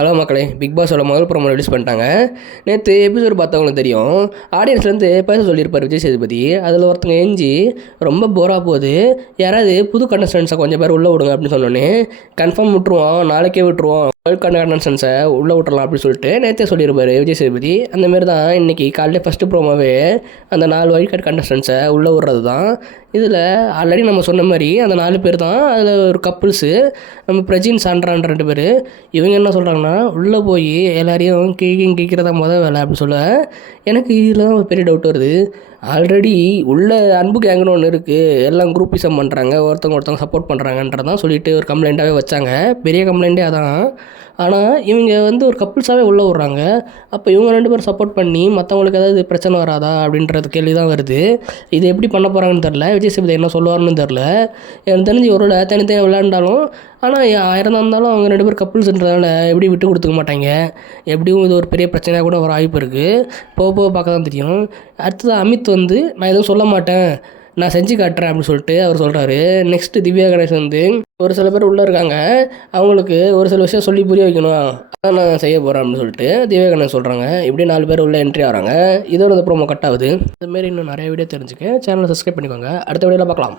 Hello மக்களே, big பாஸோட முதல் promo release பண்ணிட்டாங்க. நேற்று எபிசோடு பார்த்தவங்களுக்கு தெரியும். ஆடியன்ஸ்லேருந்து பேச சொல்லியிருப்பார் விஜய் சேதுபதி. அதில் ஒருத்தங்க எஞ்சி ரொம்ப போராக போகுது, யாராவது புது கண்டஸ்டன்ஸை கொஞ்சம் பேர் உள்ளே விடுங்க அப்படின்னு சொன்னோன்னே கன்ஃபார்ம் விட்டுருவோம், நாளைக்கே விட்டுருவோம், வேர்ல்ட் கண்டஸ்டன்ஸை உள்ளே விட்டுறலாம் அப்படின்னு சொல்லிட்டு நேற்றே சொல்லியிருப்பார் விஜய் சேதுபதி. அந்தமாரி தான் இன்றைக்கி காலையில் ஃபஸ்ட்டு ப்ரோமோவே அந்த 4 வைல்ட் கார்டு கண்டஸ்டன்ஸை உள்ளே விடுறது தான். இதில் ஆல்ரெடி நம்ம சொன்ன மாதிரி அந்த 4 பேர் தான். அதில் ஒரு கப்புள்ஸு, நம்ம பிரஜின் சாண்ட்ரான் 2 பேர். இவங்க என்ன சொல்கிறாங்கன்னா, உள்ளே போய் எல்லாரையும் கேட்குறதா வேலை அப்படின்னு சொல்ல எனக்கு இதில் தான் ஒரு பெரிய டவுட் வருது. ஆல்ரெடி உள்ள அன்பு கேங்குன்னு ஒன்று இருக்குது, எல்லாம் குரூப்பிசம் பண்ணுறாங்க, ஒருத்தவங்க சப்போர்ட் பண்ணுறாங்கன்றதான் சொல்லிட்டு ஒரு கம்ப்ளைண்ட்டாகவே வச்சாங்க. பெரிய கம்ப்ளைண்ட்டே அதான். ஆனால் இவங்க ஒரு கப்புள்ஸாகவே உள்ளே விட்றாங்க. அப்போ இவங்க 2 பேரும் சப்போர்ட் பண்ணி மற்றவங்களுக்கு ஏதாவது பிரச்சனை வராதா அப்படின்றது கேள்வி தான் வருது. இது எப்படி பண்ண போகிறாங்கன்னு தெரில, விஜய் சேதுபதி என்ன சொல்லுவார்னு தெரில. எனக்கு தெரிஞ்சு ஒரு தனித்தனியாக விளையாண்டாலும், ஆனால் 1000 இருந்தாலும் அவங்க 2 பேர் கப்புள்ஸ்ன்றதால எப்படி விட்டு கொடுத்துக்க மாட்டாங்க. எப்படியும் இது ஒரு பெரிய பிரச்சனையாக கூட ஒரு வாய்ப்பு இருக்குது. போக போக பார்க்க தான் தெரியும். அடுத்தது அமித் நான் எதுவும் சொல்ல மாட்டேன், நான் செஞ்சு காட்டுறேன் அப்படின்னு சொல்லிட்டு அவர் சொல்கிறாரு. நெக்ஸ்ட்டு திவ்யா கணேஷ் ஒரு சில பேர் உள்ளே இருக்காங்க, அவங்களுக்கு ஒரு சில விஷயம் சொல்லி புரிய வைக்கணும், அதான் நான் செய்ய போகிறேன் அப்படின்னு சொல்லிட்டு திவ்யா கணேஷ் சொல்கிறாங்க. இப்படி 4 பேர் உள்ளே என்ட்ரி ஆகிறாங்க. இதோட ப்ரோமோ கட் ஆகுது. இதுமாரி இன்னும் நிறைய வீடியோ தெரிஞ்சுக்க சேனலை சப்ஸ்கிரைப் பண்ணிக்கோங்க. அடுத்த வீடியோவில் பார்க்கலாம்.